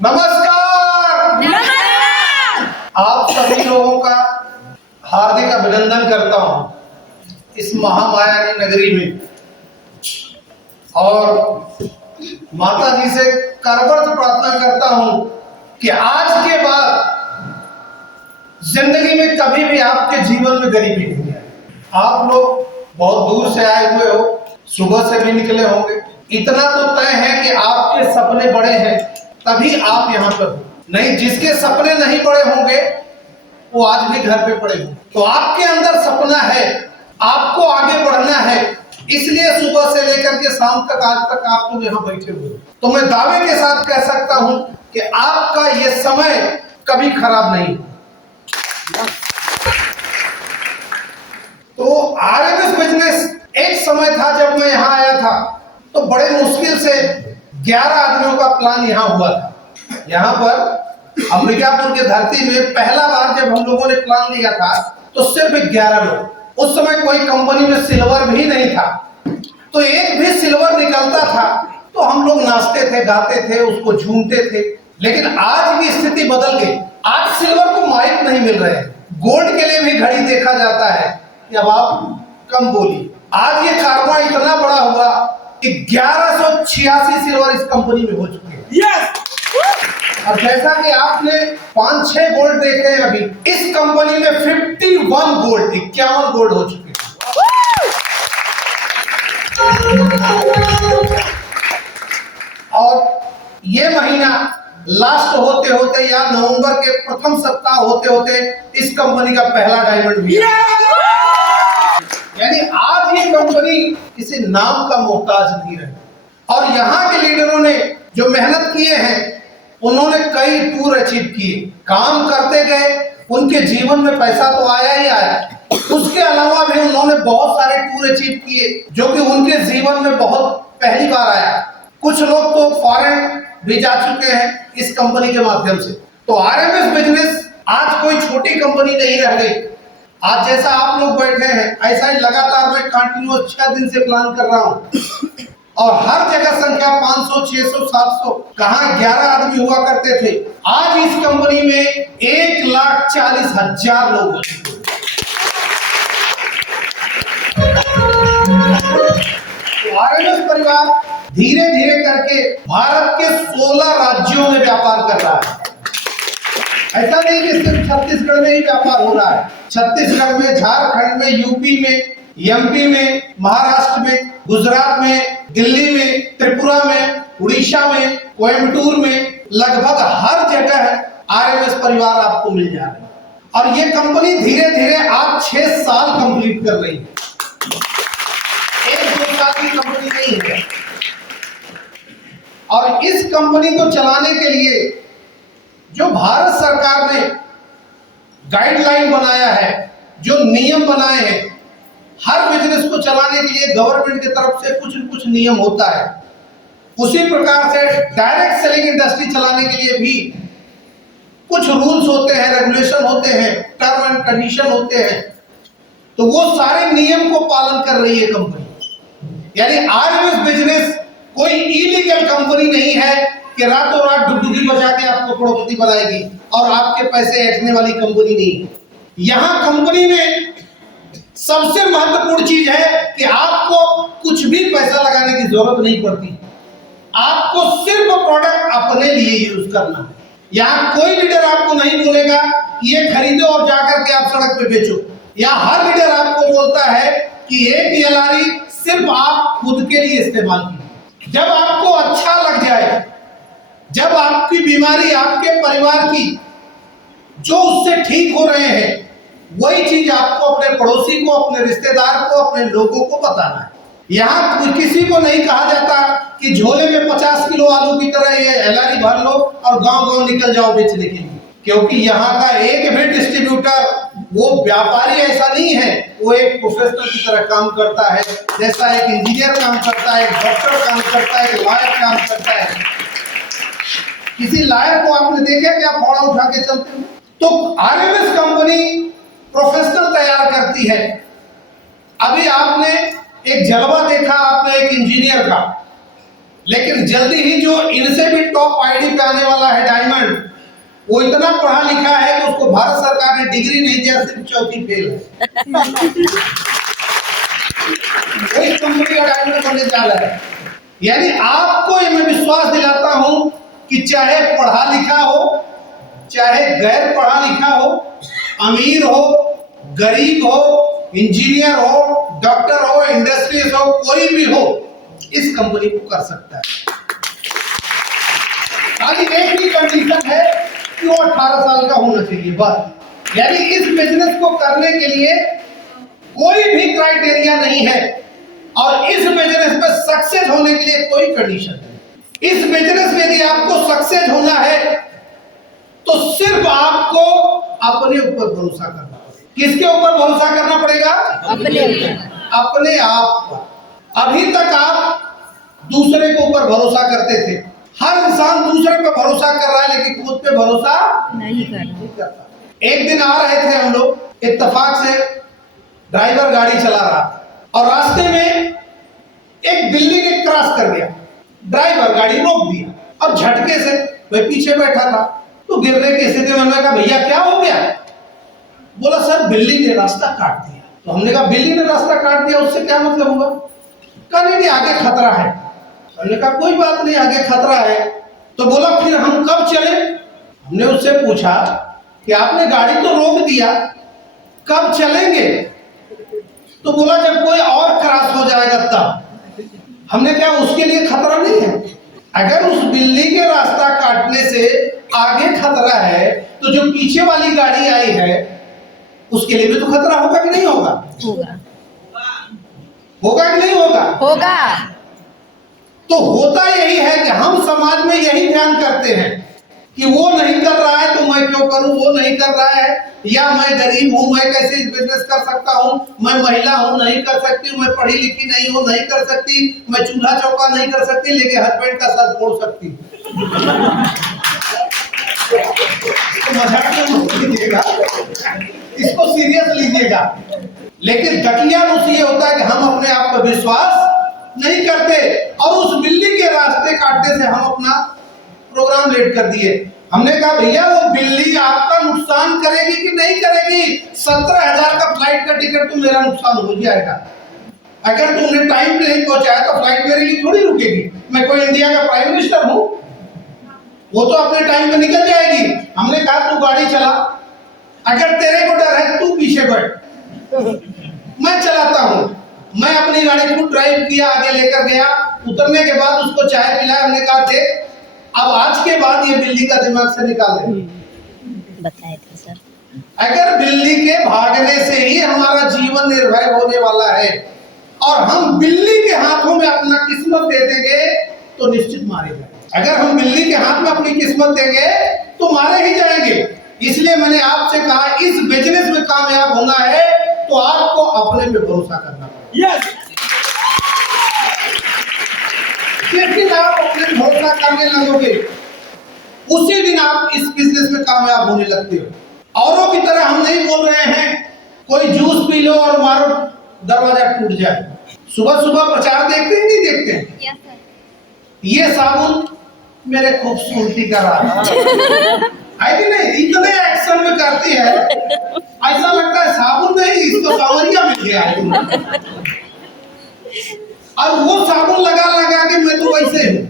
नमस्कार। आप सभी लोगों का हार्दिक अभिनंदन करता हूं इस महामाया की नगरी में, और माता जी से करबद्ध प्रार्थना करता हूं कि आज के बाद जिंदगी में कभी भी आपके जीवन में गरीबी नहीं आए। आप लोग बहुत दूर से आए हुए हो, सुबह से भी निकले होंगे। इतना तो तय है कि आपके सपने बड़े हैं तभी आप यहाँ पर हो, नहीं जिसके सपने नहीं बड़े होंगे वो आज भी घर पे पड़े होंगे। तो आपके अंदर सपना है, आपको आगे बढ़ना है, इसलिए सुबह से लेकर के शाम तक आज तक आप लोग यहाँ बैठे हुए। तो मैं दावे के साथ कह सकता हूं कि आपका ये समय कभी खराब नहीं। तो आरएमएस बिजनेस एक समय था जब मैं यहाँ आया था तो बड़े मुश्किल से 11 आदमियों का प्लान यहाँ हुआ था। यहाँ पर अंबिकापुर की धरती में पहला बार जब हम लोगों ने प्लान लिया था तो सिर्फ 11 लोग। उस समय कोई कंपनी में सिल्वर भी नहीं था, तो एक भी सिल्वर निकलता था तो हम लोग नाचते थे, गाते थे, उसको झूमते थे। लेकिन आज की स्थिति बदल गई। आज सिल्वर को माइक नहीं मिल रहे, गोल्ड के लिए भी घड़ी देखा जाता है कि अब आप कम बोलिए। आज ये कारवा इतना बड़ा हुआ कि 1186 सिल्वर इस कंपनी में हो चुके हैं। yes! और जैसा कि आपने 5-6 गोल्ड देखे हैं, अभी इस कंपनी में 51 गोल्ड 51 गोल्ड हो चुके हैं। और ये महीना लास्ट होते होते या नवंबर के प्रथम सप्ताह होते होते इस कंपनी का पहला डायमंड भी यानी आज ये कंपनी किसी नाम का मोहताज नहीं रही। और यहाँ के लीडरों ने जो मेहनत किए हैं उन्होंने कई टूर अचीव किए, काम करते गए, उनके जीवन में पैसा तो आया ही आया, उसके अलावा भी उन्होंने बहुत सारे टूर अचीव किए जो कि उनके जीवन में बहुत पहली बार आया। कुछ लोग तो फॉरेन भी जा चुके हैं इस कंपनी के माध्यम से। तो आरएमएस बिजनेस आज कोई छोटी कंपनी नहीं रह गई। आज जैसा आप लोग बैठे हैं ऐसा ही लगातार मैं कंटिन्यूअस 6 दिन से प्लान कर रहा हूं, और हर जगह संख्या 500, 600, 700, कहां 11 आदमी हुआ करते थे, आज इस कंपनी में 1,40,000 लोग हैं। तो आरएमएस परिवार धीरे धीरे करके भारत के 16 राज्यों में व्यापार कर रहा है। ऐसा नहीं कि सिर्फ छत्तीसगढ़ में ही व्यापार हो रहा है। छत्तीसगढ़ में, झारखंड में, यूपी में, एमपी में, महाराष्ट्र में, गुजरात में, दिल्ली में, त्रिपुरा में, उड़ीसा में, कोयम्बटूर में, लगभग हर जगह आरएमएस परिवार आपको मिल जा रहा है। और ये कंपनी धीरे धीरे आज 6 साल कंप्लीट कर रही है, 1-2 साल की कंपनी नहीं है। और इस कंपनी को चलाने के लिए जो भारत सरकार ने गाइडलाइन बनाया है, जो नियम बनाए हैं, हर बिजनेस को चलाने के लिए गवर्नमेंट की तरफ से कुछ न कुछ नियम होता है। उसी प्रकार से डायरेक्ट सेलिंग इंडस्ट्री चलाने के लिए भी कुछ रूल्स होते हैं, रेगुलेशन होते हैं, टर्म एंड कंडीशन होते हैं। तो वो सारे नियम को पालन कर रही है कंपनी। यानी आरएमएस बिजनेस कोई इलीगल कंपनी नहीं है कि रातों रात डुगडुगी बजा के आपको करोड़पति बनाएगी और आपके पैसे ऐंठने वाली कंपनी नहीं है। यहाँ कंपनी में सबसे महत्वपूर्ण चीज है कि आपको कुछ भी पैसा लगाने की जरूरत नहीं पड़ती, आपको सिर्फ प्रोडक्ट अपने लिए यूज करना है। यहाँ कोई लीडर आपको नहीं बोलेगा कि ये खरीदो और जाकर के आप सड़क पे बेचो। यहाँ हर लीडर आपको बोलता है कि एक एलआरई सिर्फ आप खुद के लिए इस्तेमाल कीजिए। जब आपको अच्छा लग जाए, जब आपकी बीमारी आपके परिवार की जो उससे ठीक हो रहे हैं, वही चीज आपको अपने पड़ोसी को, अपने रिश्तेदार को, अपने लोगों को बताना है। यहाँ किसी को नहीं कहा जाता कि झोले में 50 किलो आलू की तरह ये एलआरई भर लो और गांव-गांव निकल जाओ बेचने के लिए, क्योंकि यहाँ का एक भी डिस्ट्रीब्यूटर वो व्यापारी ऐसा नहीं है, वो एक प्रोफेशनल की तरह काम करता है। जैसा एक इंजीनियर काम करता है, एक डॉक्टर काम करता है, एक लॉयर काम करता है। किसी लॉयर को आपने देखा कि आप घोड़ा उठा के चलते हो? तो आरएमएस कंपनी प्रोफेशनल तैयार करती है। अभी आपने एक जलवा देखा आपने एक इंजीनियर का, लेकिन जल्दी ही जो इनसे भी टॉप आईडी पे आने वाला है डायमंड, वो इतना पढ़ा लिखा है कि उसको भारत सरकार ने डिग्री नहीं दिया, सिर्फ चौथी फेल है। वही कंपनी का डायमंड बनने जा रहा है। यानी आपको ये मैं विश्वास दिलाता हूं कि चाहे पढ़ा लिखा हो, चाहे गैर पढ़ा लिखा हो, अमीर हो, गरीब हो, इंजीनियर हो, डॉक्टर हो, इंडस्ट्रियलिस्ट हो, कोई भी हो, इस कंपनी को कर सकता है। खाली एक ही कंडीशन है कि वो 18 साल का होना चाहिए बस। यानी इस बिजनेस को करने के लिए कोई भी क्राइटेरिया नहीं है और इस बिजनेस में सक्सेस होने के लिए कोई कंडीशन नहीं। इस बिजनेस में यदि आपको सक्सेस होना है तो सिर्फ आपको अपने ऊपर भरोसा करना पड़ेगा। किसके ऊपर भरोसा करना पड़ेगा? अपने आप पर। अभी तक आप दूसरे के ऊपर भरोसा करते थे। हर इंसान दूसरे पे भरोसा कर रहा है लेकिन खुद पे भरोसा नहीं करता। एक दिन आ रहे थे हम लोग, इत्तेफाक से ड्राइवर गाड़ी चला रहा था और रास्ते में एक बिल्डिंग एक क्रॉस कर गया। ड्राइवर गाड़ी रोक दिया और झटके से वह पीछे बैठा था तो गिरने की स्थिति में कहा, भैया क्या हो गया? बोला सर बिल्ली ने रास्ता काट दिया। तो हमने कहा बिल्ली ने रास्ता काट दिया उससे क्या मतलब होगा? कहा नहीं आगे खतरा है। हमने कहा कोई बात नहीं, आगे खतरा है। तो बोला फिर हम कब चले? हमने उससे पूछा कि आपने गाड़ी तो रोक दिया, कब चलेंगे? तो बोला जब कोई और क्रॉस हो जाएगा तब। हमने कहा उसके लिए खतरा नहीं है? अगर उस बिल्ली के रास्ता काटने से आगे खतरा है तो जो पीछे वाली गाड़ी आई है उसके लिए भी तो खतरा होगा कि नहीं होगा? होगा कि नहीं होगा? होगा। तो होता यही है कि हम समाज में यही ध्यान करते हैं कि वो नहीं कर रहा है तो मैं क्यों करूं, वो नहीं कर रहा है, या मैं गरीब हूं मैं कैसे बिजनेस कर सकता हूं, मैं महिला हूं नहीं कर सकती, मैं पढ़ी लिखी नहीं हूं नहीं कर सकती, मैं चूल्हा चौका नहीं कर सकती लेकिन हस्बैंड का सर फोड़ सकती। तो मजाक मत लीजिएगा, इसको सीरियस लीजिएगा। लेकिन दकियानुस ये होता है कि हम अपने आप पर विश्वास नहीं करते और उस बिल्ली के रास्ते काटने से हम अपना प्रोग्राम लेट कर दिए। हमने कहा भैया वो बिल्ली आपका नुकसान करेगी कि नहीं करेगी? 17,000 का फ्लाइट का टिकट तो मेरा नुकसान हो जाएगा। अगर तुमने टाइम पे नहीं पहुंचाया तो फ्लाइट मेरे लिए थोड़ी रुकेगी। मैं कोई इंडिया का प्राइम मिनिस्टर हूं? वो तो अपने टाइम पे निकल जाएगी। हमने कहा तू गाड़ी चला, अगर तेरे को डर है तू पीछे बैठ, मैं चलाता हूं। मैं अपनी गाड़ी खुद ड्राइव किया, आगे लेकर गया। उतरने के बाद उसको चाय पिलाया। हमने कहा देख अब आज के बाद ये बिल्ली का दिमाग से निकाल दे। बताए थे सर, अगर बिल्ली के भागने से ही हमारा जीवन निर्भर होने वाला है और हम बिल्ली के हाथों में अपना किस्मत दे देंगे तो निश्चित मारे जाएंगे। अगर हम बिल्ली के हाथ में अपनी किस्मत देंगे तो मारे ही जाएंगे। इसलिए मैंने आपसे कहा इस बिजनेस में कामयाब होना है तो आपको अपने पे भरोसा करना पड़ेगा। यस, जिस दिन आप अपने भरोसा करने लगोगे उसी दिन आप इस बिजनेस में कामयाब होने लगते हो। औरों की तरह हम नहीं बोल रहे हैं कोई जूस पी लो और मारो दरवाजा टूट जाए। सुबह सुबह प्रचार देखते हैं नहीं देखते हैं? yes, ये साबुन मेरे खूबसूरती का राज है कि नहीं? इतने एक्शन में करती है ऐसा लगता है साबुन नहीं इसको सांवरिया मिल गया है। और वो साबुन लगा लगा के मैं तो वैसे हूँ।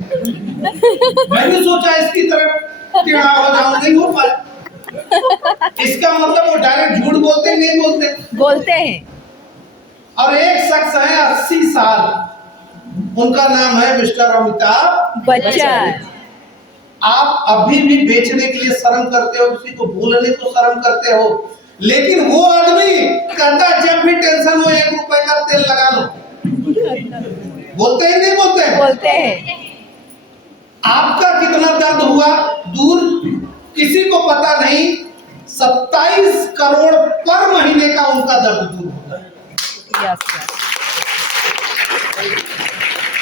मैंने सोचा इसकी तरफ टेढ़ा हो जाऊं, नहीं हो पाया। इसका मतलब वो डायरेक्ट झूठ बोलते नहीं बोलते? बोलते हैं। और एक शख्स है 80 साल, उनका नाम है मिस्टर अमिताभ बच्चन। आप अभी भी बेचने के लिए शर्म करते हो, किसी को बोलने को शर्म करते हो, लेकिन वो आदमी कहता जब भी टेंशन हो 1 रुपए का तेल लगा लो। बोलते हैं नहीं बोलते हैं? बोलते हैं। आपका कितना दर्द हुआ दूर किसी को पता नहीं। 27 करोड़ पर महीने का उनका दर्द दूर होता है।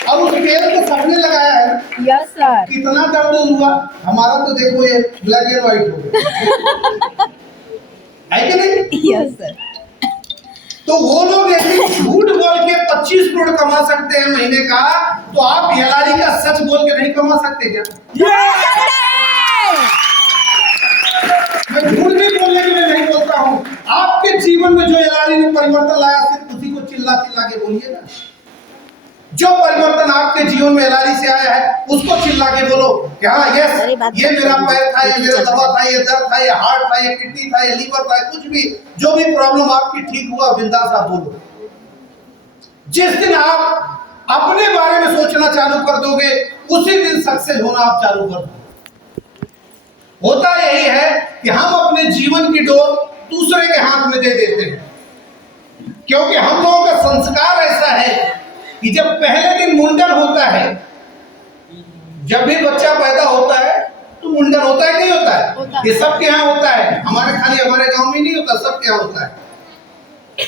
और उस तेल को सबने लगाया है। Yes sir. कितना दर्द हुआ हमारा तो देखो ये ब्लैक एंड व्हाइट हो गया है कि नहीं? Yes sir. तो वो लोग यदि झूठ बोल के 25 करोड़ कमा सकते हैं महीने का, तो आप एलआरई का सच बोल के नहीं कमा सकते क्या? मैं झूठ भी बोलने के लिए नहीं बोलता हूँ। आपके जीवन में जो एलआरई ने परिवर्तन लाया, सिर्फ उसी को चिल्ला चिल्ला के बोलिए ना। जो परिवर्तन आपके जीवन में एलआरई से आया है, उसको चिल्ला के बोलो कि हाँ यस, ये मेरा पैर था, ये मेरा दवा था, ये दर्द था, ये हार्ट था, ये किडनी था, ये लीवर था, कुछ भी जो भी प्रॉब्लम आपकी ठीक हुआ, बिंदास आप बोलो। जिस दिन आप अपने बारे में सोचना चालू कर दोगे, उसी दिन सक्सेस होना आप चालू कर दोगे। होता यही है कि हम अपने जीवन की डोर दूसरे के हाथ में दे देते हैं, क्योंकि हम लोगों का संस्कार ऐसा है कि जब पहले दिन मुंडन होता है, जब भी बच्चा पैदा होता है तो मुंडन होता है, नहीं होता है? ये सबके यहाँ होता है, खाली हमारे गांव में नहीं होता, सबके यहाँ होता है।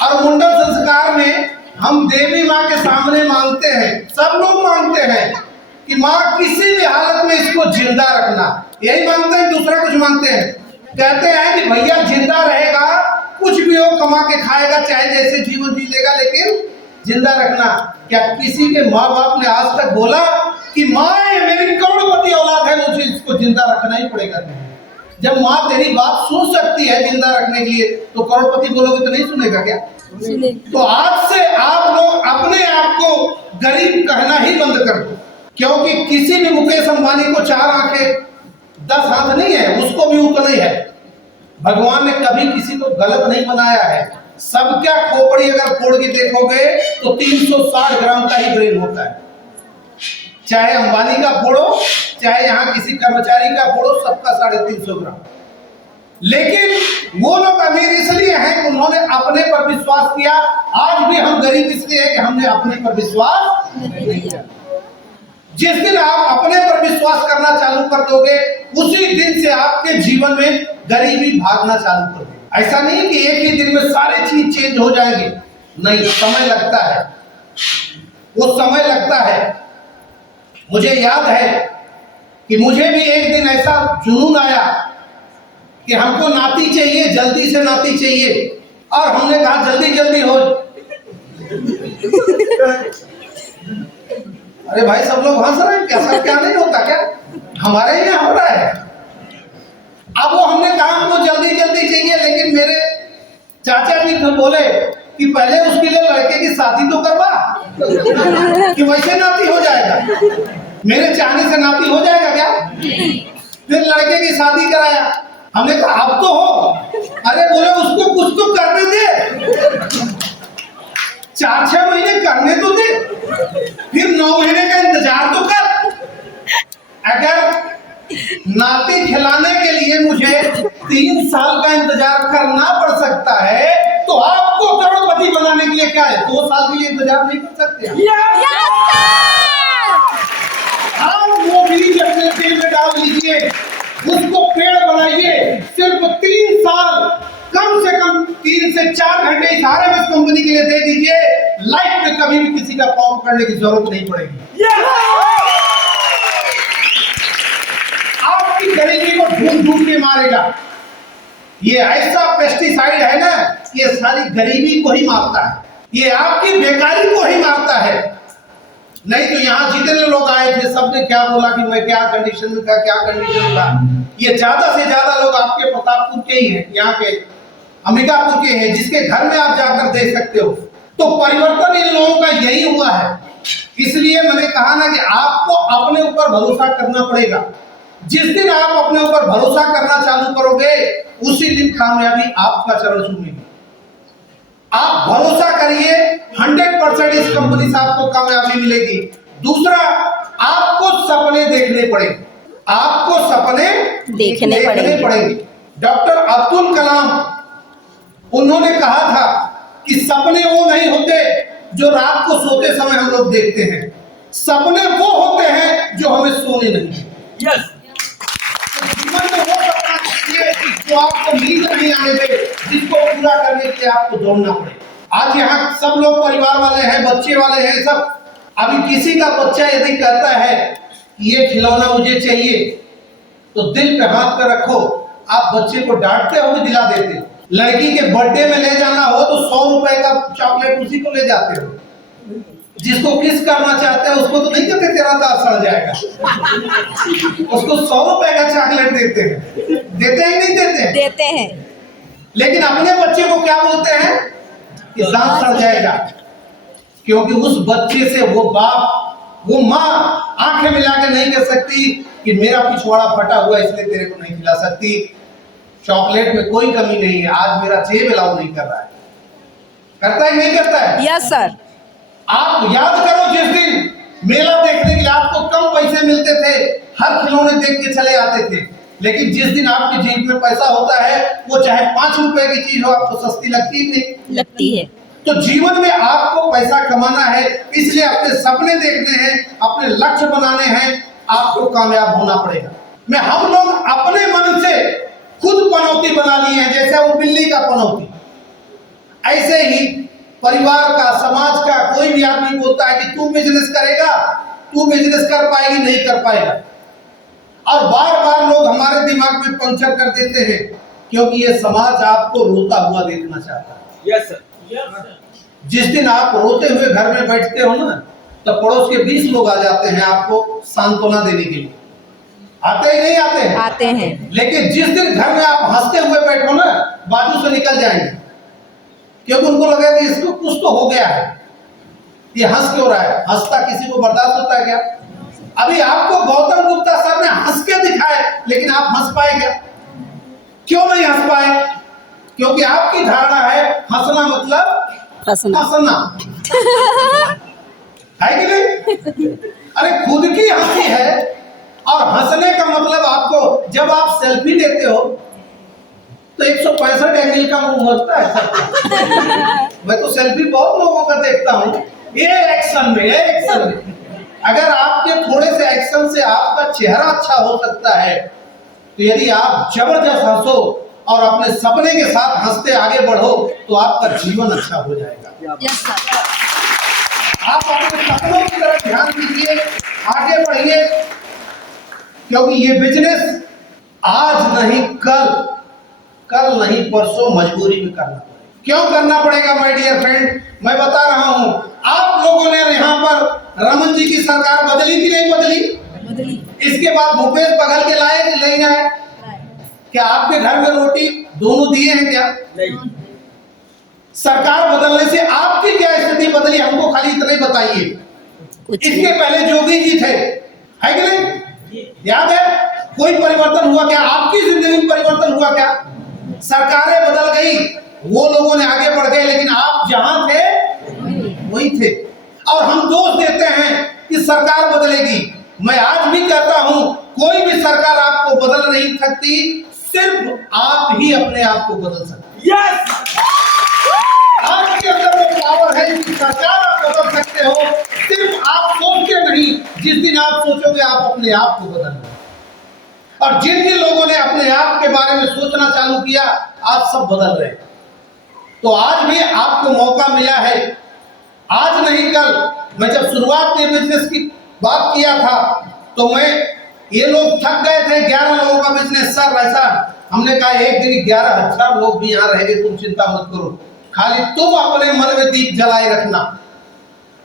और मुंडन संस्कार में हम देवी माँ के सामने मांगते हैं, सब लोग मांगते हैं कि माँ किसी भी हालत में इसको जिंदा रखना। यही मांगते हैं, दूसरा कुछ मांगते हैं? कहते हैं कि भैया जिंदा रहेगा, कुछ भी हो कमा के खाएगा, चाहे जैसे जीवन जी लेगा, लेकिन जिंदा रखना। क्या किसी के माँ बाप ने आज तक बोला कि माँ ये मेरी करोड़पति औलाद है, मुझे इसको जिंदा रखना ही पड़ेगा? जब माँ तेरी बात सुन सकती है जिंदा रखने के लिए, तो करोड़पति बोलोगे तो नहीं सुनेगा क्या? तो आज से आप लोग अपने आप को गरीब कहना ही बंद कर दो, क्योंकि किसी भी मुकेश अंबानी को 4 आंखें 10 हाथ नहीं है, उसको भी उतना ही है। भगवान ने कभी किसी को गलत नहीं बनाया है। सबका खोपड़ी अगर फोड़ के देखोगे तो 360 ग्राम का ही ब्रेन होता है। चाहे अंबानी का फोड़ो, चाहे यहाँ किसी कर्मचारी का फोड़ो, सबका 350 ग्राम। लेकिन वो लोग अमीर इसलिए हैं कि उन्होंने अपने पर विश्वास किया। आज भी हम गरीब इसलिए हैं कि हमने अपने पर विश्वास नहीं किया। जिस दिन आप अपने पर विश्वास करना चालू कर दोगे, उसी दिन से आपके जीवन में गरीबी भागना चालू कर देगी। ऐसा नहीं कि एक ही दिन में सारे चीज चेंज हो जाएंगे, नहीं, समय लगता है, वो समय लगता है। मुझे याद है कि मुझे भी एक दिन ऐसा जुनून आया कि हमको नाती चाहिए, जल्दी से नाती चाहिए, और हमने कहा जल्दी जल्दी हो। अरे भाई सब लोग हंस रहे हैं, क्या सब क्या नहीं होता क्या? हमारे यहाँ हो रहा है। अब वो हमने कहा हमको जल्दी जल्दी चाहिए, लेकिन मेरे चाचा जी तो बोले कि पहले उसके लिए लड़के की शादी तो करवा कि वैसे नाती हो जाएगा। मेरे चाहने से नाती हो जाएगा क्या? फिर लड़के की शादी कराया। हमने कहा अब तो हो। अरे बोले उसको कुछ तो करने दे, 4-6 महीने करने तो दे, फिर 9 महीने का इंतजार तो कर। अगर नाती खिलाने के लिए मुझे 3 साल का इंतजार करना पड़ सकता है, तो आपको करोड़पति बनाने के लिए क्या है, 2 साल के लिए इंतजार नहीं कर सकते? आप वो बीज अपने पेड़ में डाल लीजिए, उसको पेड़ बनाइए, सिर्फ 3 साल, कम से कम 3 से 4 घंटे इस RMS कंपनी के लिए दे दीजिए। लाइफ में कभी भी किसी का पाँव पकड़ने की जरूरत नहीं पड़ेगी। आपकी गरीबी को ढूंढ ढूंढ के मारेगा। ये ऐसा पेस्टिसाइड है ना, ये सारी गरीबी को ही मारता है, ये आपकी बेकारी को ही मारता है। नहीं तो यहाँ जितने लोग आए थे, सबने क्या बोला कि मैं क्या कंडीशन में था, क्या कंडीशन था। ये ज्यादा से ज्यादा लोग आपके प्रतापपुर के ही हैं, यहाँ के अंबिकापुर के हैं, जिसके घर में आप जाकर देख सकते हो। तो परिवर्तन इन लोगों का यही हुआ है। इसलिए मैंने कहा ना कि आपको अपने ऊपर भरोसा करना पड़ेगा। जिस दिन आप अपने ऊपर भरोसा करना चालू करोगे, उसी दिन कामयाबी आपका चरण छूएगी। आप भरोसा करिए, 100% इस कंपनी से आपको कामयाबी मिलेगी। दूसरा, आपको सपने देखने पड़ेंगे, आपको सपने देखने पड़ेंगे। डॉक्टर अब्दुल कलाम, उन्होंने कहा था कि सपने वो नहीं होते जो रात को सोते समय हम लोग देखते हैं, सपने वो होते हैं जो हमें सोने नहीं देते। जीवन में वो सपना चाहिए जो आपको नींद नहीं आने दे, जिसको पूरा करने के लिए आपको दौड़ना पड़े। आज यहाँ सब लोग परिवार वाले हैं, बच्चे वाले हैं सब। अभी किसी का बच्चा यदि कहता है कि ये खिलौना मुझे चाहिए, तो दिल पे हाथ पे रखो, आप बच्चे को डांटते हो, दिला देते हो। लड़की के बर्थडे में ले जाना हो तो 100 रुपए का चॉकलेट उसी को ले जाते हो। जिसको किस करना चाहते हैं उसको तो नहीं कहते तेरा दांत सड़ जाएगा, उसको 100 रुपए का चॉकलेट देते हैं। देते हैं नहीं देते हैं? देते हैं। लेकिन अपने बच्चे को क्या बोलते हैं कि दांत सड़ जाएगा, क्योंकि उस बच्चे से वो बाप वो माँ आंखें मिला के नहीं कह सकती कि मेरा पिछवाड़ा फटा हुआ इसलिए तेरे को नहीं खिला सकती। चॉकलेट में कोई कमी नहीं है, आज मेरा जेब अलाउ नहीं कर रहा है। करता है नहीं करता है? Yes sir. आप याद करो जिस दिन मेला देखने के लिए आपको कम पैसे मिलते थे, हर खिलौने देख के चले आते थे, लेकिन जिस दिन आपकी जेब में पैसा होता है वो चाहे 5 रुपए की चीज हो आपको सस्ती लगती नहीं लगती है। तो जीवन में आपको पैसा कमाना है, इसलिए अपने सपने देखने हैं, अपने लक्ष्य बनाने हैं, आपको कामयाब होना पड़ेगा। मैं हम लोग अपने मन से खुद पनौती बना लिए हैं, जैसे वो बिल्ली का पनौती, ऐसे ही परिवार का समाज का कोई भी आदमी बोलता है कि तू बिजनेस करेगा, तू बिजनेस कर पाएगी, नहीं कर पाएगा। और बार बार लोग हमारे दिमाग में पंक्चर कर देते हैं, क्योंकि ये समाज आपको रोता हुआ देखना चाहता है। Yes sir. जिस दिन आप रोते हुए घर में बैठते हो ना, तो पड़ोस के 20 लोग आ जाते हैं आपको सांत्वना देने के लिए। आते ही नहीं आते हैं? आते हैं। लेकिन जिस दिन घर में आप हंसते हुए बैठो ना, बाजू से निकल जाएंगे, क्योंकि उनको लगेगा कि इसको कुछ तो हो गया है, ये हंस क्यों रहा है। हंसता किसी को बर्दाश्त होता है क्या? अभी आपको गौतम गुप्ता सर ने हंस के दिखाए, लेकिन आप हंस पाए क्या? क्यों नहीं हंस पाए? क्योंकि आपकी धारणा है हंसना मतलब हंसना है कि नहीं? अरे खुद की हंसी है, और हंसने का मतलब आपको, जब आप सेल्फी लेते हो तो 165 एंगल का मुंह होता है सबका। मैं तो सेल्फी बहुत लोगों का देखता हूँ, ये एक्शन में अगर आपके थोड़े से एक्शन से आपका चेहरा अच्छा हो सकता है, तो यदि आप जबरदस्त हंसो और अपने सपने के साथ हंसते आगे बढ़ो तो आपका जीवन अच्छा हो जाएगा। Yes sir. आप अपने सपनों की तरफ ध्यान दीजिए, आगे बढ़िए, क्योंकि ये बिजनेस आज नहीं कल नहीं परसों मजबूरी में करना पड़ेगा। क्यों करना पड़ेगा माय डियर फ्रेंड? मैं बता रहा हूं, आप लोगों ने यहाँ पर रमन जी की सरकार बदली कि नहीं बदली? इसके बाद भूपेश बघेल के लाए कि नहीं आए? क्या आपके घर में रोटी दोनों दिए हैं क्या? नहीं। सरकार बदलने से आपकी क्या स्थिति बदली, हमको खाली इतना ही बताइए। इसके पहले जोगी जी थे, है कि नहीं? याद है? कोई परिवर्तन हुआ क्या? आपकी जिंदगी में परिवर्तन हुआ क्या? सरकारें बदल गई, वो लोगों ने आगे बढ़ गए, लेकिन आप जहां थे वही थे। और हम दोष देते हैं कि सरकार बदलेगी। मैं आज भी कहता हूं, कोई भी सरकार आपको बदल नहीं सकती, सिर्फ आप ही अपने आप को बदल सकते। यस। आपके अंदर वो पावर है कि सरकार आप बदल सकते हो, सिर्फ आप सोच के नहीं। जिस दिन आप सोचोगे आप अपने आप को बदलोगे। और जिन जिन लोगों ने अपने आप के बारे में सोचना चालू किया, आज सब बदल रहे। तो आज भी आपको मौका मिला है, आज नहीं कल। मैं जब शुरुआत में बिजनेस की बात किया था तो ये लोग थक गए थे, 11 लोगों का बिजनेस सर ऐसा। हमने कहा एक दिन 11,000 लोग भी यहाँ रहेंगे, तुम चिंता मत करो, खाली तुम अपने मन में दीप जलाए रखना,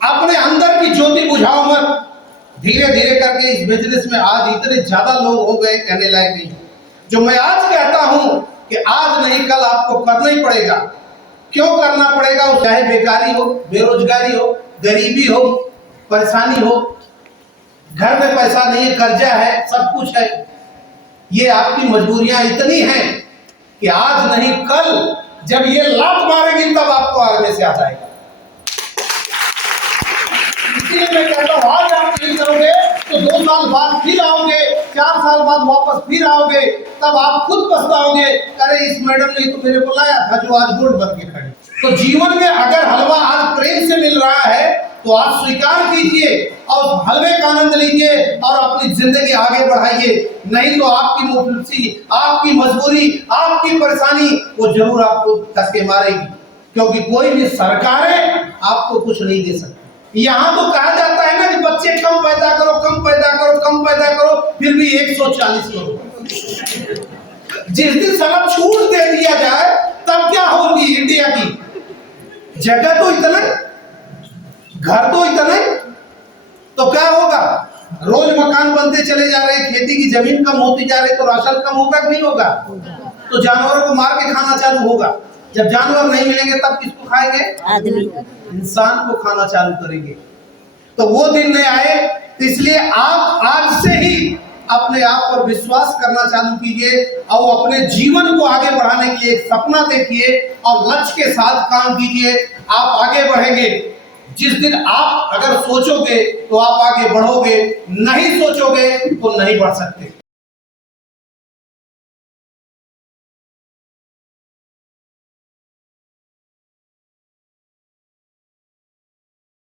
अपने अंदर की ज्योति बुझाओ मत। धीरे धीरे करके इस बिजनेस में आज इतने ज्यादा लोग हो गए, कहने लायक नहीं। जो मैं आज कहता हूं कि आज नहीं कल आपको करना ही पड़ेगा। क्यों करना पड़ेगा? चाहे बेकारी हो, बेरोजगारी हो, गरीबी हो, परेशानी हो, घर में पैसा नहीं है, कर्जा है, सब कुछ है, ये आपकी मजबूरियां इतनी हैं कि आज नहीं कल जब ये लात मारेगी तब आपको आगे से आ जाएगा। इसलिए मैं कहता हूं, आज आप नहीं करोगे तो 2 साल बाद फिर आओगे, 4 साल बाद वापस फिर आओगे, तब आप खुद पछताओगे, अरे इस मैडम ने तो मेरे को लाया था जो आज गोल्ड बन के खड़ी। तो जीवन में अगर हलवा आज प्रेम से मिल रहा है तो आप स्वीकार कीजिए और हलवे का आनंद लीजिए और अपनी जिंदगी आगे बढ़ाइए। नहीं तो आपकी मुफलिसी, आपकी मजबूरी, आपकी परेशानी वो जरूर आपको धक्के मारेगी, क्योंकि कोई भी सरकारें आपको कुछ नहीं दे सकती। यहाँ तो कहा जाता है ना कि बच्चे कम पैदा करो, कम पैदा करो, कम पैदा करो, फिर भी 140 करो। जिस दिन साला छूट दे दिया जाए तब क्या होगी इंडिया की? जगह तो इतना, घर तो इतना, तो क्या होगा? रोज मकान बनते चले जा रहे, खेती की जमीन कम होती जा रही, तो राशन कम होगा कि नहीं होगा? तो जानवरों को मार के खाना चालू होगा। जब जानवर नहीं मिलेंगे तब किसको खाएंगे? आदमी। इंसान को खाना चालू करेंगे। तो वो दिन नहीं आए, तो इसलिए आप आज से ही अपने आप पर विश्वास करना चालू कीजिए और अपने जीवन को आगे बढ़ाने के लिए एक सपना देखिए और लक्ष्य के साथ काम कीजिए। आप आगे बढ़ेंगे। जिस दिन आप अगर सोचोगे तो आप आगे बढ़ोगे, नहीं सोचोगे तो नहीं बढ़ सकते।